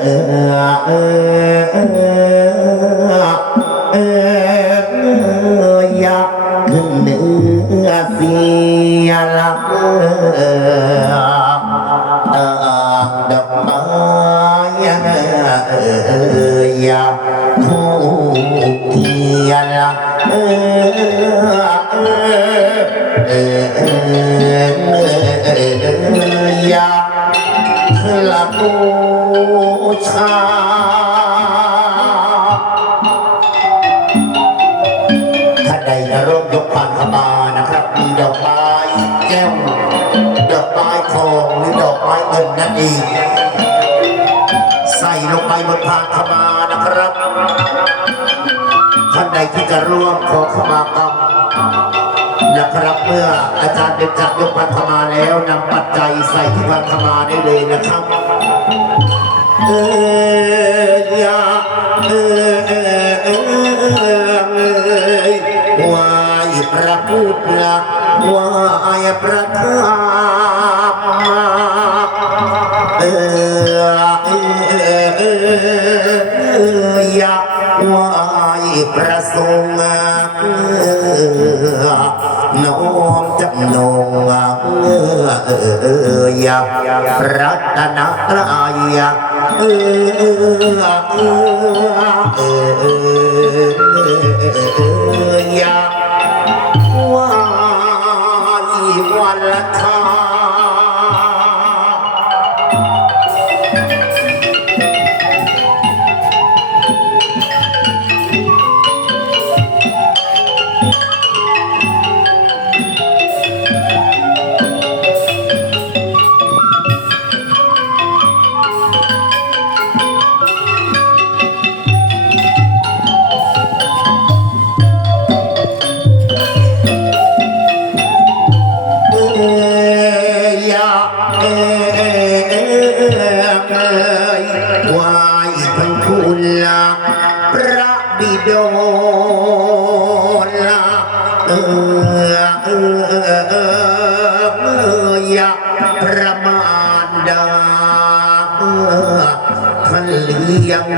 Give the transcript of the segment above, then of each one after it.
เออเนี่ใส่ลงไปบนผ่านขมานะครับท่านใดที่จะร่วมขอขมากรรมนะครับเมื่ออาจารย์เป็นจักยกผ่านขมาแล้วนำปัจจัยใส่ที่ผ่านขมาได้เลยนะครับเออยาเออเออเออเออวายพระพุทธวายพระธรรม อยาวายพระสงฆ์เออน้อมจำนงเออเออเออยารัตนตรายเออเออเออเออเออยาว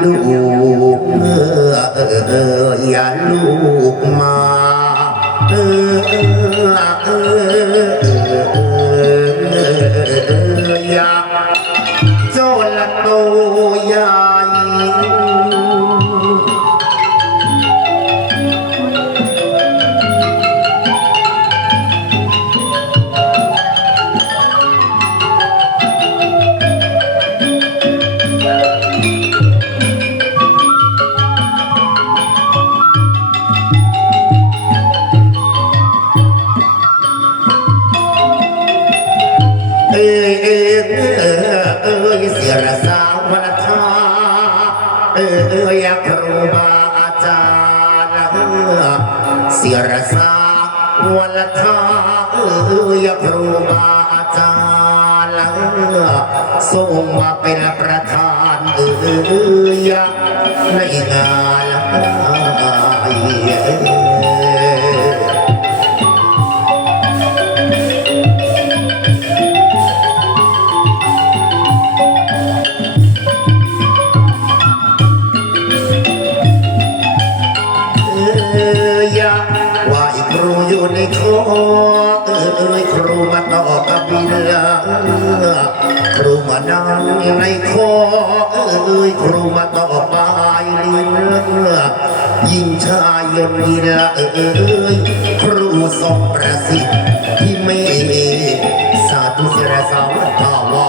ลี้ยงดูเออเออเอออย่าลูกมาเออเออเออเออเอออยา ยังในคอเอ้ยครูมาต่อปลายลิ้นยิ่งชายยนยีละเอยครูทรงประสิทธิ์ที่ไม่สาธุเสรสาวตาวา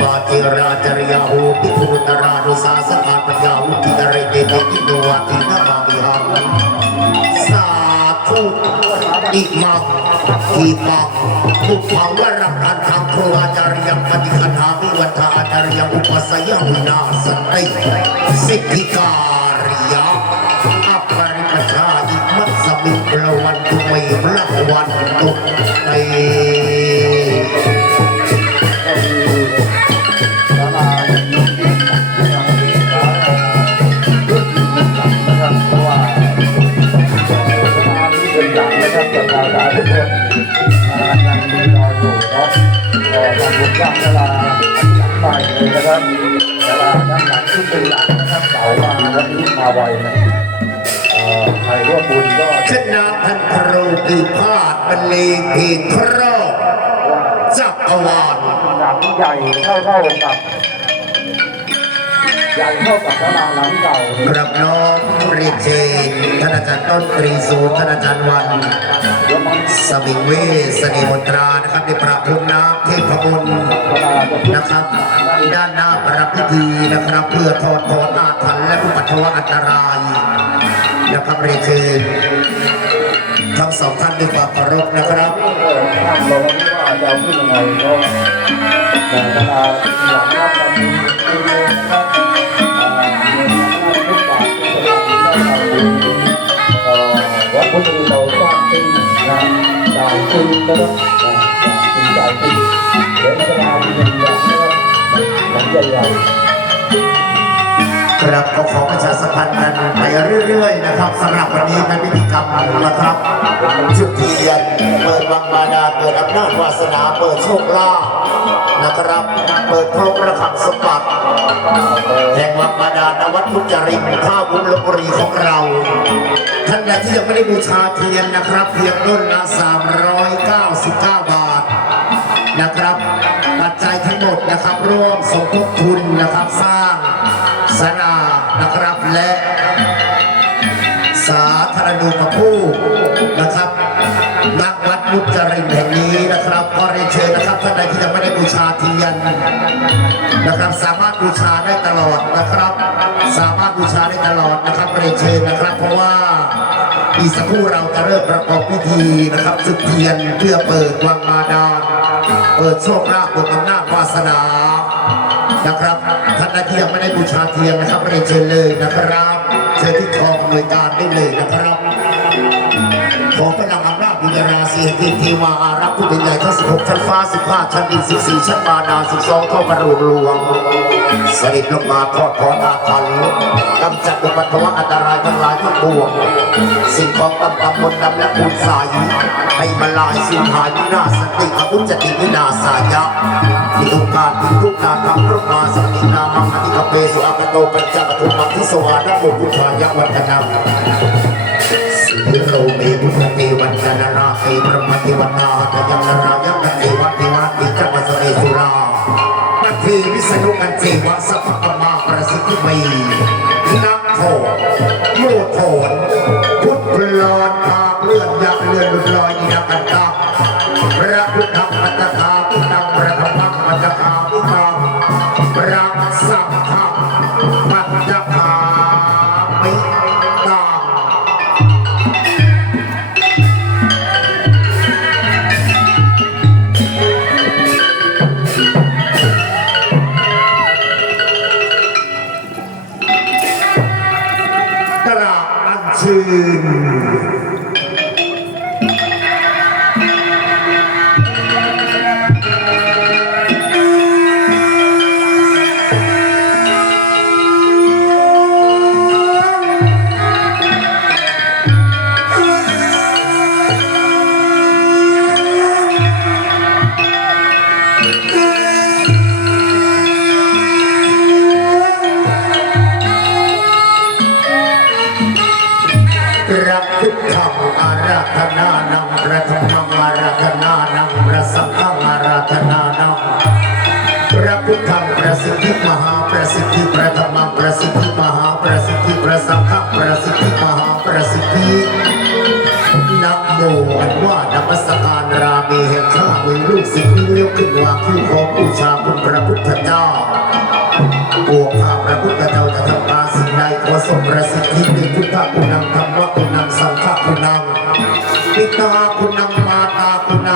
ปาจิราจริยาหูปิทุตรานุสาสกาปัญญาวุติตริเตติโนวาตินามาวิหังสาธุ อิมังทีปังทุกขังวรังอันทังครูอาจารย์ปฏิคันหาวิวัฒอาจารย์อุปสยังนาสติสิทธิการยาอัปปริปชาอิมัสสมิปลวันตุเมพระวันตุเต ยู่เนาะก็ทำบุญสร้างศาลาหลังใหม่เลยนะครับศาลาหน้าขึ้นเป็นหลังนะครับเสามาวันนี้มาไวนะใครร่วมบุญก็ชนะท่านครูปีพาดบรรลีที่ครอบจักรวาลหลังใหญ่เท่าๆกับ ใหญ่เท่ากับพระราหลังเก่ารับน้องเรียนเชท่านอาจารย์ต้นตรีสูท่านอาจารย์วัน สมิงเวสน่ห์มนตรานะครับในประพรมน้ำเทพมนต์นะครับ ด้านหน้าประพิธีนะครับ เพื่อทอดถอนอาถรรพ์และผู้ปัทวะอันตรายนะครับเรียนเชทั้งสองท่านด้วยความเคารพนะครับข้างเราไม่ว่าจะเอาขึ้นยังไงก็แต่เวลาหลังรับความบุญคือนะ คุณนะครับอ่าจ่ายขึ้นจ่ายขึ้นเดินกระดามีเงินอย่างนะครับหลังใหญ่ๆครับก็ขอประชาสัมพันธ์กันไปเรื่อยๆนะครับสำหรับวันนี้เป็นพิธีกรรมนะครับจุดเทียนเปิดวังบาดาเปิดอำนาจวาสนาเปิดโชคลาภ นะครับ เปิดโครงระฆังสมบัติแห่งวังบาดาลนวัดพุทธจรินท่าบุญลบุรีของเรา ท่านใดที่ยังไม่ได้บูชาเทียนนะครับ เพียงต้นละ399 บาทนะครับปัจจัยทั้งหมดนะครับ ร่วมสมทบทุนนะครับสร้างศาลานะครับและสาธารณูปโภคนะครับนัก มุจรินแห่งนี้นะครับก็เรียนเชิญนะครับท่านใดที่ยังไม่ได้บูชาเทียนนะครับ สามารถบูชาได้ตลอดนะครับ สามารถบูชาได้ตลอดนะครับเรียนเชิญนะครับ เพราะว่าอีกสักครู่เราจะเริ่มประกอบพิธีนะครับจุดเทียนเพื่อเปิดวังมาดาเปิดโชคลาภบนอำนาจวาสนานะครับท่านใดที่ยังไม่ได้บูชาเทียนนะครับเรียนเชิญเลยนะครับเชิญที่ทองหน่วยการได้เลยนะครับขอพลังอำนา จบุญราศีแห่งเทพเทวาอารักษ์ผู้เป็นใหญ่ทั้ง16 ชั้นฟ้า 15 ชั้นดิน 14 ชั้นบาดาล12เข้ามารวมรวมเสด็จลงมาทอดถอนอาถรรพ์กำจัดอุปัตตวะอันตรายทั้งหลายทั้งปวง สิ่งของต่ำตำมนดำและปูนสายให้มาลายสูญหายวินาสติอาวุจติวินาสายะมีทุกการมีทุกนาทำรุมาสตินามังอธิกเปสุอากโตปัญจปฐุมมังทิสวานะโมพุทธายะวัฒนังโลเมพุสติวันจนาราเอพระมติวันนาตยังนารายังนติวันเทวันติจักรสเรสุราปัทีวิสนุกันเจวะสัพพะมาประสิทธิมีนักโทโมโทนพุทธลอนภาคเลื่อนยักเลื่อนลุดลอยนักกันตา ขึ้นวางคู่ของบูชาคุณพระพุทธเจ้าพวกข้าพระพุทธเจ้าจะทำกาสิ่งใดขอส่งประสิทธิมีพุทธคุณนำธรรมะคุณนำสังฆคุณนำปิตาคุณนำมาตาคุณน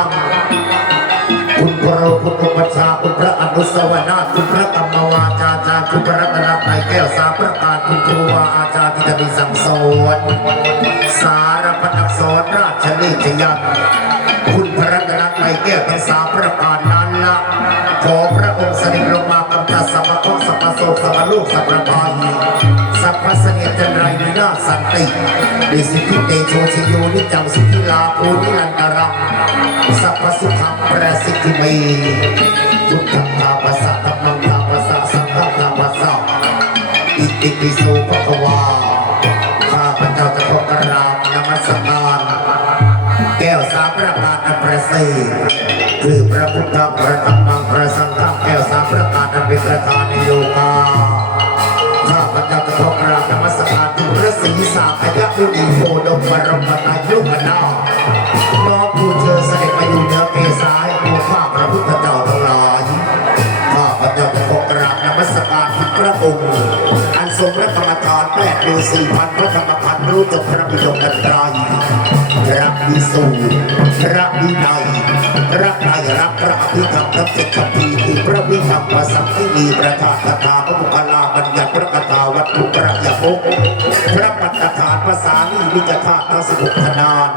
ำคุณพระคุณอุปัชาคุณพระอนุสาวนาคุณพระธรรมวาจาจารย์คุณพระรัตนตรัยแก้วสาประการคุณครูบาอาจารย์ที่จะมีสังสอนสารพัดอักษรราชนิจยันต์คุณพระรัตนตรัยแก้วทั้งสามประการ ราะห์สัพพะโศกสัพพะโลกสัพพะภัยสัพพะเสนีจันไรนินาสันติดิสิทธิเตโชชโยนิจังสุขิลาภูนิรันตรังสัพพสุขังประสิทธิเมพุทธังทาปัสสะธัมมังทาปัสสะสังฆังทาปัสสะอิติปิโสุภควาข้าพเจ้าจะขอกราบนมัสการแก้วสามประการอันประเสริฐ คือพระพุทธพระธรรมพระสังฆแก้วสามประการอันเป็นประธานโลกาข้าพเจ้าจะขอกราบนมัสการถึงพระศรีสากยะมุนีโพดมบรมนายุกนาน้อมผู้เชิญเสด็จมาอยู่เหนือเกศายพวกข้าพระพุทธเจ้าทั้งหลายข้าพเจ้าจะขอกราบนมัสการถึงพระองค์อันทรงพระกรรมฐานแปดดูสี่พันพระธรรมพันรู้จบพระบิดกกันไตร พระวิสูตรพระวินัยพระไตรรักพระอภิธรรมทั้งเจ็ดคำพีคือพระวิธรรมประสัมพินีประธานคาถาพระมุขลาบัญญัติพระคาถาวัตถุประยภพพระปัตตฐานภาษาลีวิจธาตุสิบหกขนาน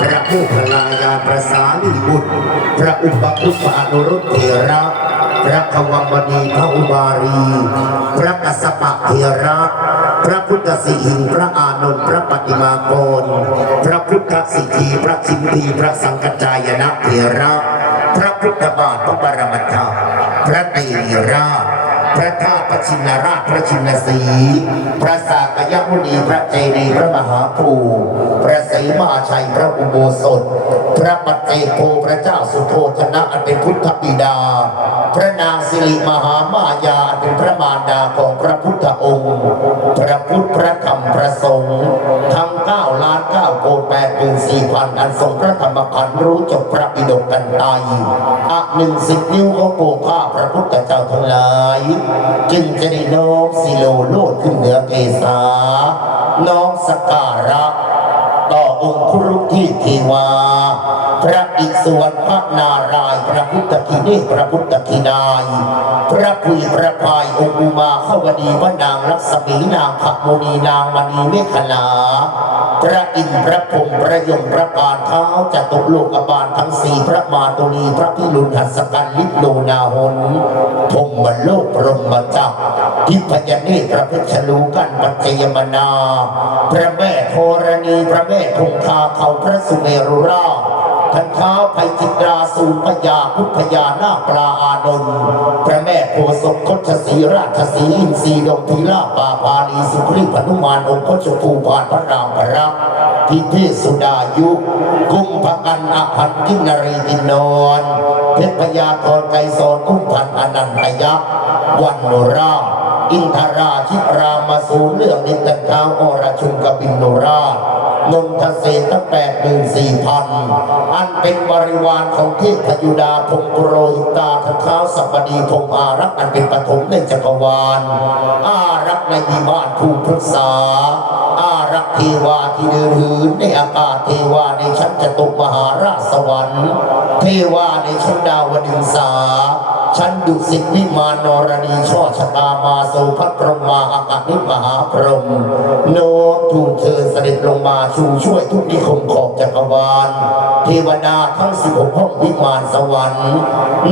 พระผู้พลายาประสาลีบุตร พระอุปคุปอนุรุตเถระพระขวัมณีพระอุบารี พระกัสสปะเถระ พระพุทธสิหิงพระอานนท์พระปฏิมากร พระพุทธสิทีพระชิมพีพระสังกัจายนะเถระพระพุทธบาทพระบรมธรรมพระไตรราชพระธาตุพระชินราชพระชินสีพระสากยมุนีพระเจดีย์พระมหาภูพระศรีมาชัยพระอุโบสถ พระปัจเจโกพระเจ้าสุโธธนะอันเป็นพุทธบิดาพระนางสิริมหามายาเป็นพระมารดาของพระพุทธองค์ พระพุทธพระธรรมพระสงฆ์ทั้งเก้าล้านเก้าโกแปดหมื่นสี่พันอันทรงพระธรรมขันธ์รู้จบพระปิฎกกันตายอะหนึ่งสิบนิ้วของปวงข้าพระพุทธเจ้าทั้งหลาย จึงจะได้น้อมสิโลโลดขึ้นเหนือเกศาน้อมสการะ ต่อองค์ครุที่เทวา พระอิศวรพระนารายณ์ พระพุทธคินีพระพุทธคินาย พระพุยพระพายองค์อุมาขวดีพระนางรัศมีนางขมุนีนางมณีเมขลาพระอินทร์พระพรมพระยมพระปานเท้าจตุโลกบาลทั้งสี่พระมาตุลีพระพิรุณหัสกันลิบโลนาหนพรหมโลกพรหมจักทิพยเนตรพระเพชรลูกันปัจจยมนา พระแม่ธรณีพระแม่คงคาเขาพระสุเมรุราช ทันท้าภัยจิตราสูพญาพุทธยานาปลาอานนท์พระแม่โพศพคชสีราชสีอินทรีดงพีลาปาพาลีสุครีพนุมานองค์พชภูพานพระรามพระรักพิเทศสุดายุ กุมภกันอภันกินรีกินนอนเพชรพญาธรไกรสอนกุ้งพันอนันตยักษ์วันโนราอินทราชิรามาสูเรื่องนิตเท้าอรชุมกบินโนรา นนทเศษตั้งแปดหมื่นสี่พันอันเป็นบริวารของเทพยุดาพงโปรหิตาทัเท้าสัปดีพงอารักษ์อันเป็นปฐมในจักรวาล อารักษ์ในวิมานภูพฤกษา อารักษ์เทวาที่เดินหืนในอากาศเทวาในชั้นจตุมหาราชสวรรค์ เทวาในชั้นดาวดึงสา ชั้นดุสิตวิมานนรณีช่อชะตามาโสพัตรมาอากาศนิมหาพรหมโนถูกเชิญเสด็จลงมาชูช่วยทุกนิคมขอบจักรวาล เทวดาทั้งสิบหกห้องวิมานสวรรค์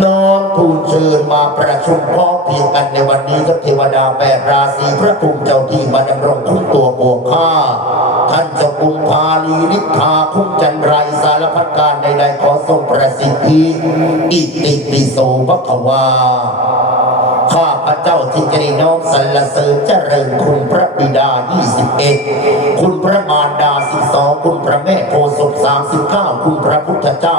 นอ ทูลเชิญมาประชุมพร้อมเพียงกันในวันนี้กับเทวดาแปดราศีพระภูมิเจ้าที่มาดำรงคุ้มตัวปวงข้า ท่านเจ้ากุมพาลีนิพาคุ้มจันไรสารพัดการใดๆขอทรงประสิทธิอิติปิโสภควาข้าพระเจ้าที่จะได้น้อมสรรเสริญเจริญคุณ ดา 21 คุณพระมารดา 12 คุณพระแม่โพศพ39 คุณพระพุทธเจ้า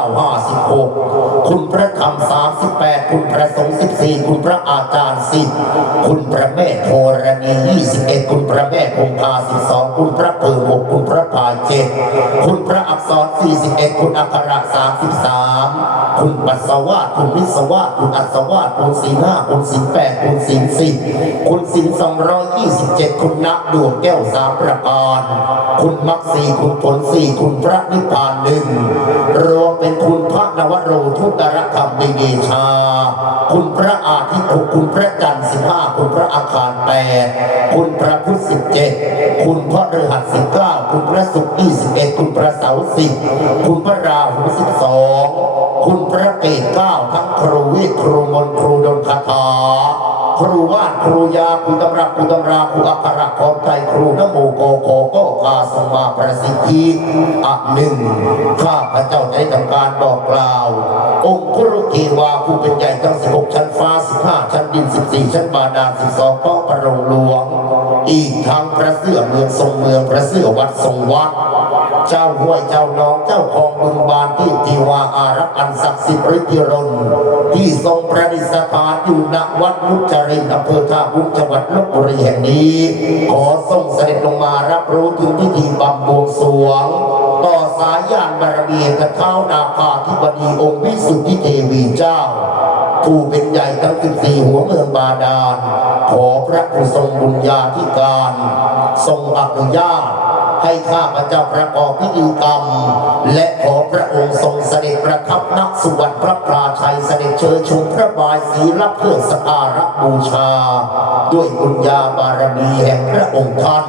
56 คุณพระธรรม 38 คุณพระสงฆ์14 คุณพระอาจารย์ 10 คุณพระแม่โพรณี 21 คุณพระแม่คงคา 12 คุณพระเพิง6คุณพระพาย7คุณพระอักษร 41 คุณอัคระ 33 คุณปัสสาวะคุณวิศวะคุณอัศวะคุณศีห้าคุณศีแปดคุณศีสิบคุณศีสองร้อยยี่สิบเจ็ดคุณนักดวงแก้วสามประการคุณมักสี่คุณผลสี่คุณพระนิพพานหนึ่งรวมเป็นคุณพระนวโรทุตรธรรมเดชา คุณพระอาทิตย์หกคุณพระจันทร์สิบห้าคุณพระอาคารแปดคุณพระพุทธสิบเจ็ดคุณพระฤหัสสิบเก้าคุณพระศุกร์ยี่สิบเอ็ดคุณพระเสาร์สิบคุณพระราหูสิบสองคุณพระเกศเก้าทั้งครูวิครูมนครูดนคาถาครูว่านครูยาครูตำรับครูตำราครูอักขระของใจครูนโมโกโกโกกาสมาประสิทธิอักหนึ่งข้าพระเจ้าได้ทำการบอกกล่าว องค์ครุเทวาผู้เป็นใหญ่ทั้ง 16 ชั้นฟ้า 15 ชั้นดิน 14 ชั้นบาดาล 12ป้องประโรงหลวง อีกทั้งพระเสื้อเมืองทรงเมืองพระเสื้อวัดทรงวัด เจ้าห้วยเจ้าน้องเจ้าของบึงบานที่ทิวาอารักษ์อันศักดิ์สิทธิ์ฤทธิรนที่ทรงประดิษฐานอยู่ณวัดมุจรินอำเภอท่าบุกจังหวัดลบบุรีแห่งนี้ ขอทรงเสด็จลงมารับรู้ถึงพิธีบำบวงสวง ต่อสายยานบารมีกับเท้านาคาธิบดีองค์วิสุทธิเทวีเจ้าผู้เป็นใหญ่ทั้งสิบสี่หัวเมืองบาดาล ขอพระผู้ทรงบุญญาธิการ ทรงอนุญาต ให้ข้าพเจ้าประกอบพิธีกรรม และขอพระองค์ทรงเสด็จประทับนักสุวรรณพระพราชัยเสด็จเชิญชมพระบายสีรับเพื่อสกการะบูชา ด้วยบุญญาบารมีแห่งพระองค์ท่าน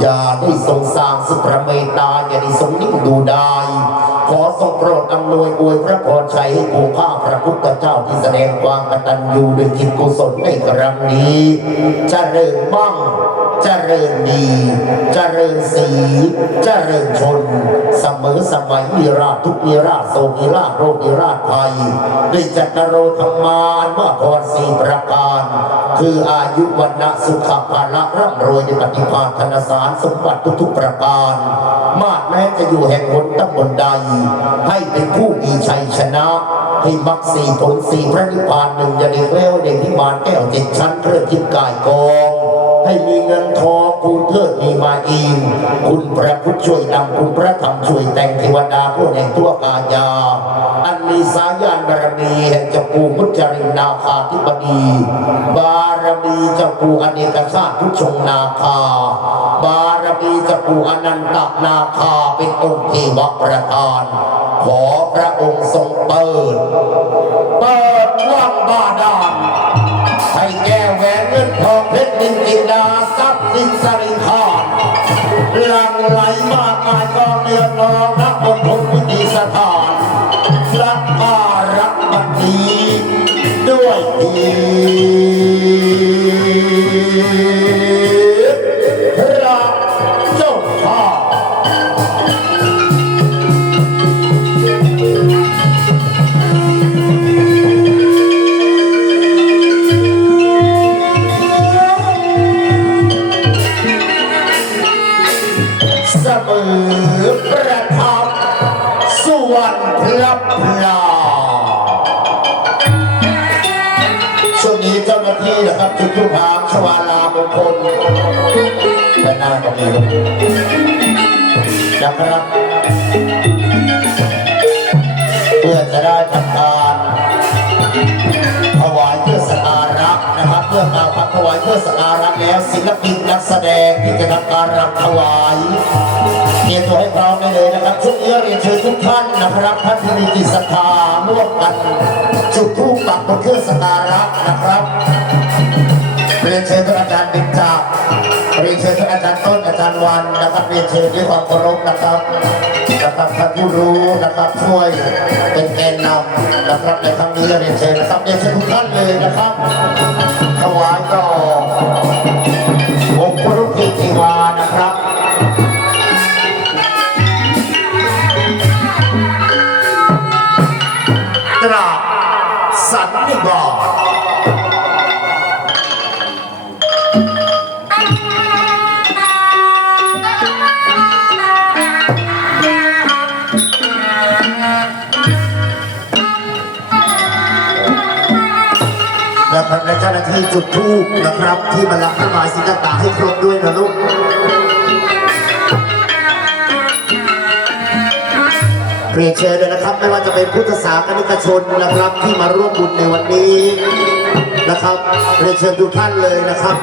อย่าได้ทรงสร้างสุขเมตตาอย่าได้ทรงนิ่งดูดายขอทรงโปรดอำนวยอวยพระพรชัยให้ผู้ข้าพระพุทธเจ้าที่แสดงความกตัญญูด้วยจิตกุศลในครั้งนี้จะเริญมั่ง เจริญดี เจริญสีเจริญชน เสมอสมัยมีราทุกมีราโศมีราโรคมีราภัยด้วยจัตโรธรรมานมาพรสี่ประการ คืออายุวันนะสุขภาละร่ำรวยในปฏิภาณธนสารสมบัติทุกๆประการ มาดแม้จะอยู่แห่งหนตำบลใด ให้เป็นผู้มีชัยชนะให้มักสี่ผลสี่พระนิพพานหนึ่งอย่าได้แววเด่นที่มานแก้วเจ็ดชั้นเครื่องทิพกายกอง ให้มีเงินทองปูนเทิดมีมาอิงคุณพระพุทธช่วยนำคุณพระธรรมช่วยแต่งเทวดาผู้แห่งตัวกายา อันมีสายานบารมีแห่งจ้าปู่มุจรินนาคาธิบดี บารมีจ้าปู่อเนกชาติผู้ชงนาคา บารมีจ้าปู่อนันตนาคาเป็นองค์เทวประธาน ขอพระองค์ทรงเปิด เปิดว่างบาดาล ให้แก้วแหวนเงินทองเพชรนินจินดาทรัพย์สินสริงคารหลังไหลมากมายกองเรือรองรับบนทุนพิธีสถานพระอารักษ์บัณฑีด้วยดี พื่อสการะแล้วศิลปินนักแสดงที่จะทำการรำถวายเตรียมตัวให้พร้อมได้เลยนะครับช่วงนี้เรียนเชิญทุกท่านนะครับท่านที่มีจิตศรัทธาร่วมกันจุดธูปปักบนเครื่องสการะนะครับ รียนเชิญท่านอาจารย์บิ๊กจากเรียนเชิญท่านอาจารย์ต้นอาจารย์วันนะครับเรียนเชิญด้วยความเคารพนะครับนะครับท่านผู้รู้นะครับช่วยเป็นแกนนำนะครับในครั้งนี้เรียนเชิญนะครับเรียนเชิญทุกท่านเลยนะครับถวายต่อ ให้จุดทูปนะครับ ที่บรรลักษ์พระบายสิต่างๆให้ครบด้วยนะลูกเรียนเชิญเลยนะครับ ไม่ว่าจะเป็นพุทธศาสนิกชนนะครับ ที่มาร่วมบุญในวันนี้นะครับเรียนเชิญทุกท่านเลยนะครับ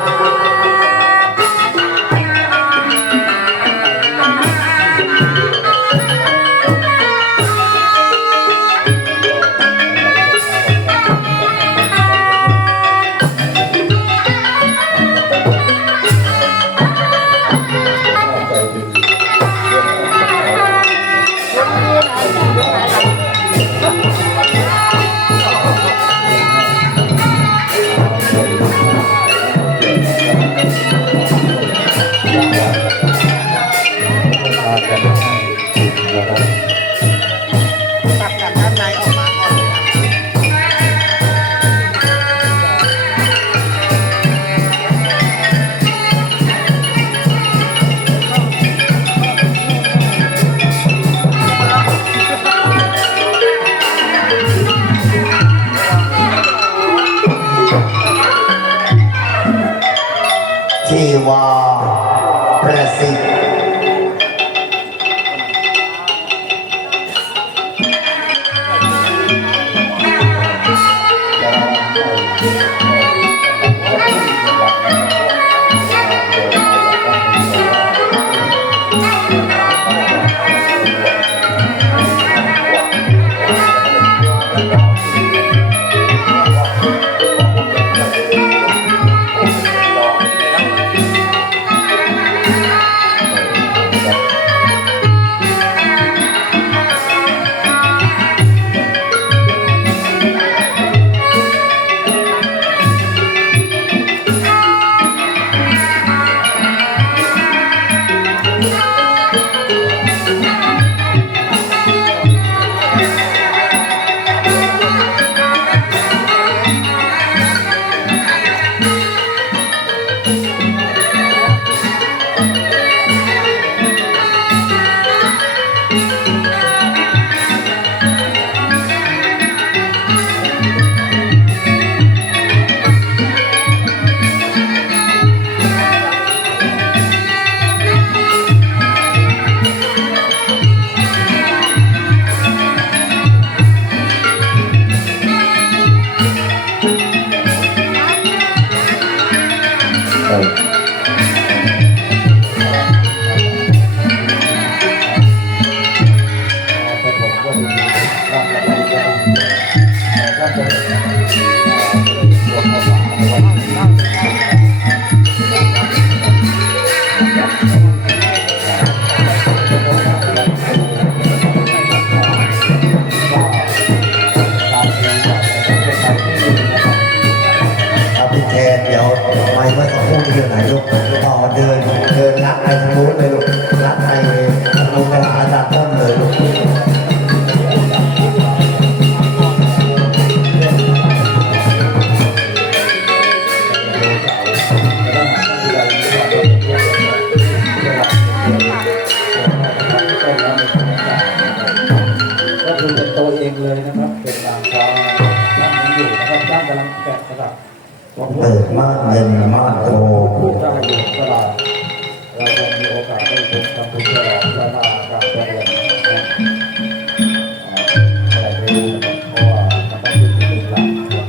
เดี๋ยวไม่เมื่อสักครู่เดินไหนลูกต่อเดินเดินลัดไปทางนู้นเลยลูกลัดไปทางนู้นไปหาอาจารย์ต้นเลยลูก